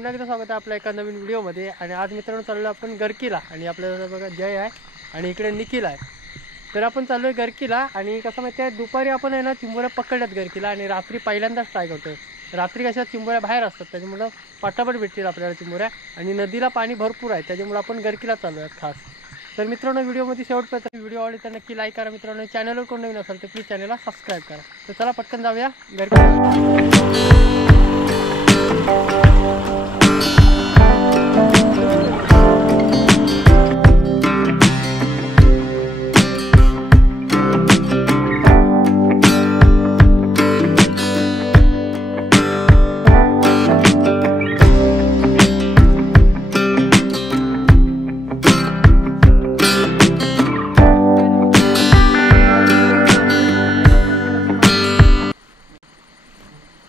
पुन्हा एकदा स्वागत आहे आपल्या एका नवीन व्हिडिओमध्ये। आणि आज मित्रांनो चाललो आपण गरकीला आणि आपल्याला बघा जय आहे आणि इकडे निखिल आहे। तर आपण चाललोय गरकीला आणि कसं माहिती आहे दुपारी आपण आहे ना चिंबोऱ्या पकडल्यात गरकीला आणि रात्री पहिल्यांदाच ट्राय करतोय। रात्री कशा चिंबोऱ्या बाहेर असतात त्याच्यामुळे पटापट भेटतील आपल्याला चिंबोऱ्या आणि नदीला पाणी भरपूर आहे त्याच्यामुळे आपण गरकीला चाललो आहे खास। तर मित्रांनो व्हिडिओमध्ये शेवटपर्यंत व्हिडिओ आवडली तर नक्की लाईक करा मित्रांनो। चॅनलवर कोण नवीन असेल तर प्लीज चॅनलला सबस्क्राईब करा। तर चला पटकन जाऊया गरकीला।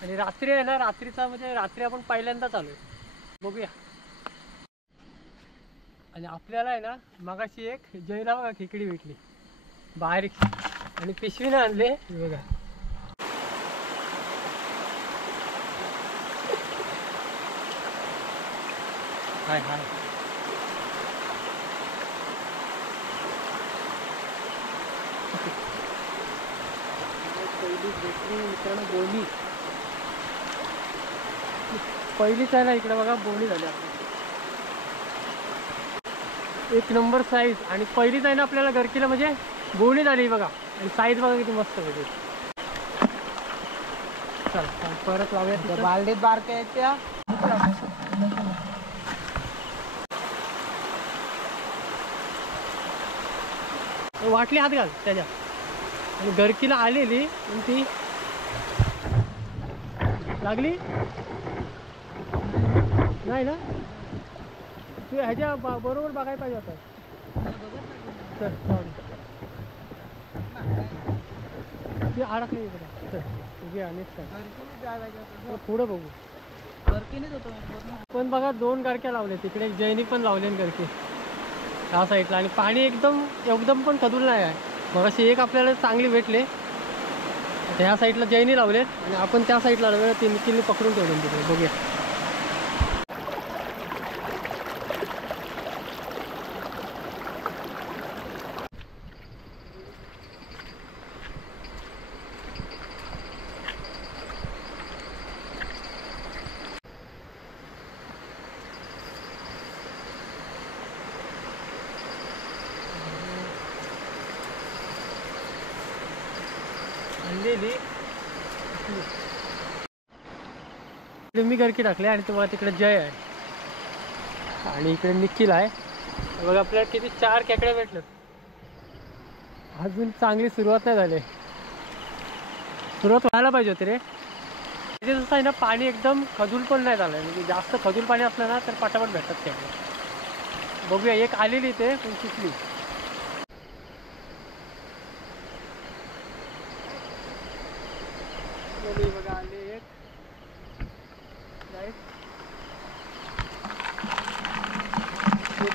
आणि रात्री आहे ना रात्रीचा म्हणजे रात्री आपण पहिल्यांदाच आलोय बघूया। आणि आपल्याला आहे ना मगाशी एक जयला बघा खेकडी भेटली बारीक आणि पिशवीने आणले बघा। हाय हाय पहिली भेटली मित्रांनो बोली। पहिलीच आहे ना इकडे बघा बोली झाली आपली एक नंबर साईज आणि पहिलीच आहे ना आपल्याला गरकीला म्हणजे बोली झाली बघा। आणि साईज बघा किती मस्त पाहिजे। चल परत लावूया बालदीत बारक्या आहेत त्या वाटली हात घाल त्याच्या आणि गरकीला आलेली पण ती लागली नाही ना। तू ह्याच्या बरोबर बघायला पाहिजे होता। चल ती अडकली इकडे चल तुझी आणि पुढं बघू पण बघा दोन गारक्या लावल्या तिकडे एक जैनिक पण लावले गरके ह्या साईडला आणि पाणी एकदम एकदम पण खदूल नाही आहे। मग अशी एक आपल्याला चांगली भेटले ह्या साईडला जैनी लावलेत आणि आपण त्या साईडला लावले ती निखिलने पकडून ठेवले तिकडे बघूया। मी गरकी टाकले आणि तुम्हाला तिकडे जय आहे आणि इकडे निखिल आहे बघा। आपल्याला किती 4 खेकड्या भेटल्यात अजून चांगली सुरुवात नाही झाली। सुरुवात व्हायला पाहिजे होती रे। तिथे जसं आहे ना पाणी एकदम खजूल पण नाही झालं म्हणजे जास्त खजूल पाणी असलं ना तर पटापट भेटतात खेकड्या। बघूया एक आलेली ते पण सुटली। बघा आले एक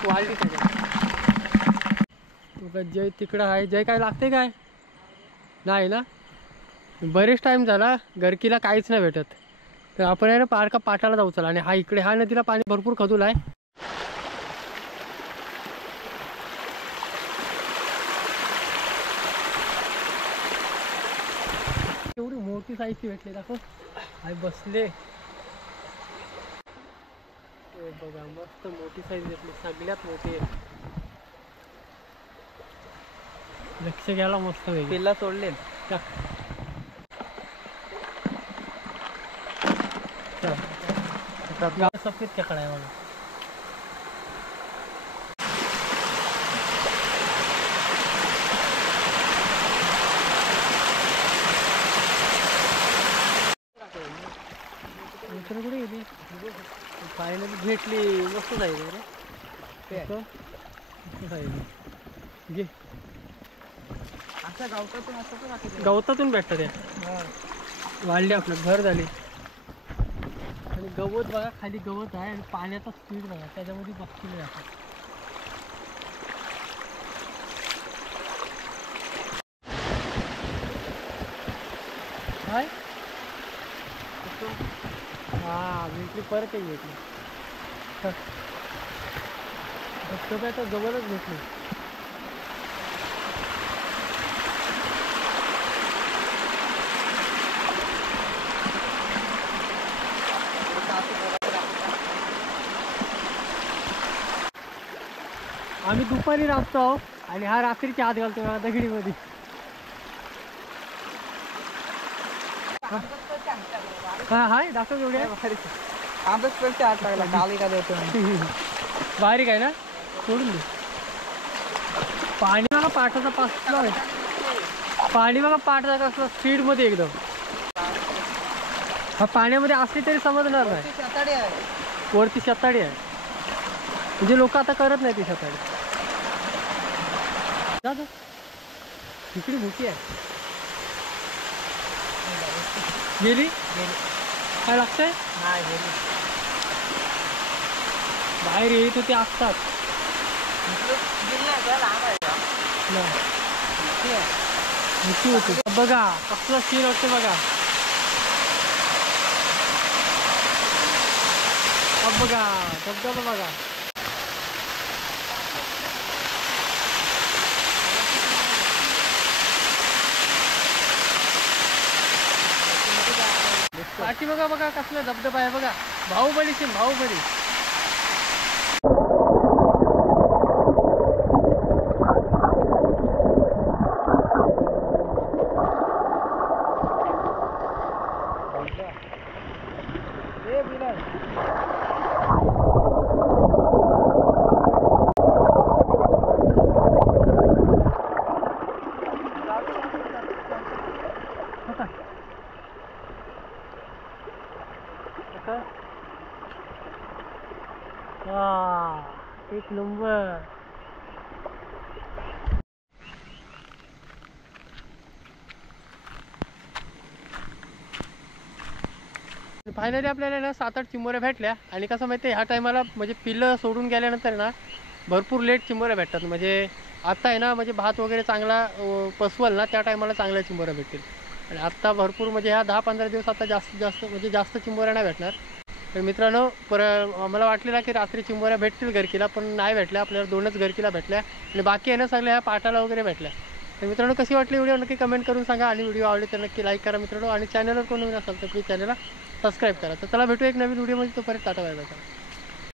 वाढली त्याच्यात जय तिकडं आहे। जय काय लागते काय नाही ना बरेच टाइम झाला गरकीला काहीच नाही भेटत। तर आपण आहे ना पारका पाटाला जाऊ चला। आणि हा इकडे हा नदीला पाणी भरपूर खदूल आहे। एवढी मोठी साईजची भेटली दाखव हाय बसले बघा मस्त मोठी साईज भेटली सगळ्यात मोठी आहे। लक्ष घ्यायला मस्त पिल्ला सोडले सफेद खेकडा आहे बघा। कुठे गेली फायनली भेटली मस्त साईज आहे रे घे असं गावतातून गवतातून भेटतात त्या वाढली आपलं घर झाली। आणि गवत बघा खाली गवत आहे आणि पाण्याचा स्पीड बघा त्याच्यामध्ये बसलेले जातात। काय हां भेटली परत एक भेटली। धबधब्याचा जवळच भेटली. आम्ही दुपारी राबतो आहोत आणि हा रात्रीच्या आत घालतो या दगडीमध्ये. हा हाय दाखव एवढ्या आमचाच पेक्षा आत लागला काल एका देतो बारीक आहे ना, सोडून दे. पाणी बघा पाटाचा पासला आहे. पाणी बघा पाटाचा कसला स्पीड मध्ये एकदम. हा पाण्यामध्ये असली तरी समजणार नाही. शेताडी आहे, वरती शेताडी आहे म्हणजे लोक आता करत नाही ती शेताडी. जा जा. इकडे मोठी आहे. गेली काय लागतंय नाही गेली. बाहेर येत होते असतात गेली नाही का, लांब आहे का? मोठी होती. बघा कसला सीन वाटतं बघा. अब बघा धबधबा बघा. पाठी बघा बघा कसला धबधबा आहे बघा. बाहुबली सीन बाहुबली. एक नंबर. फायनली आपल्याला ना 7-8 चिंबोऱ्या भेटल्या. आणि कसं माहिती आहे ह्या टायमाला म्हणजे पिल्लं सोडून गेल्यानंतर ना भरपूर लेट चिंबोऱ्या भेटतात. म्हणजे आता आहे ना म्हणजे भात वगैरे चांगला पसवल ना त्या टायमाला चांगल्या चिंबोऱ्या भेटतील. आणि आत्ता भरपूर म्हणजे ह्या 10-15 दिवस आता जास्तीत जास्त म्हणजे जास्त चिंबोऱ्या नाही भेटणार. तर मित्रांनो आम्हाला वाटलेला की रात्री चिंबोऱ्या भेटतील गरकीला, पण नाही भेटल्या. आपल्याला 2च गरकीला भेटल्या आणि बाकी आहे ना सगळ्या ह्या पाटाला वगैरे भेटल्या. तर मित्रांनो कशी वाटली व्हिडिओ नक्की कमेंट करून सांगा. आणि व्हिडिओ आवडले तर नक्की लाईक करा मित्रांनो. आणि चॅनलवर कोण नवीन असाल तर प्लीज चॅनलला सबस्क्राईब करा. तर चला भेटू एक नवीन व्हिडिओमध्ये. तोपर्यंत टाटा बाय बाय.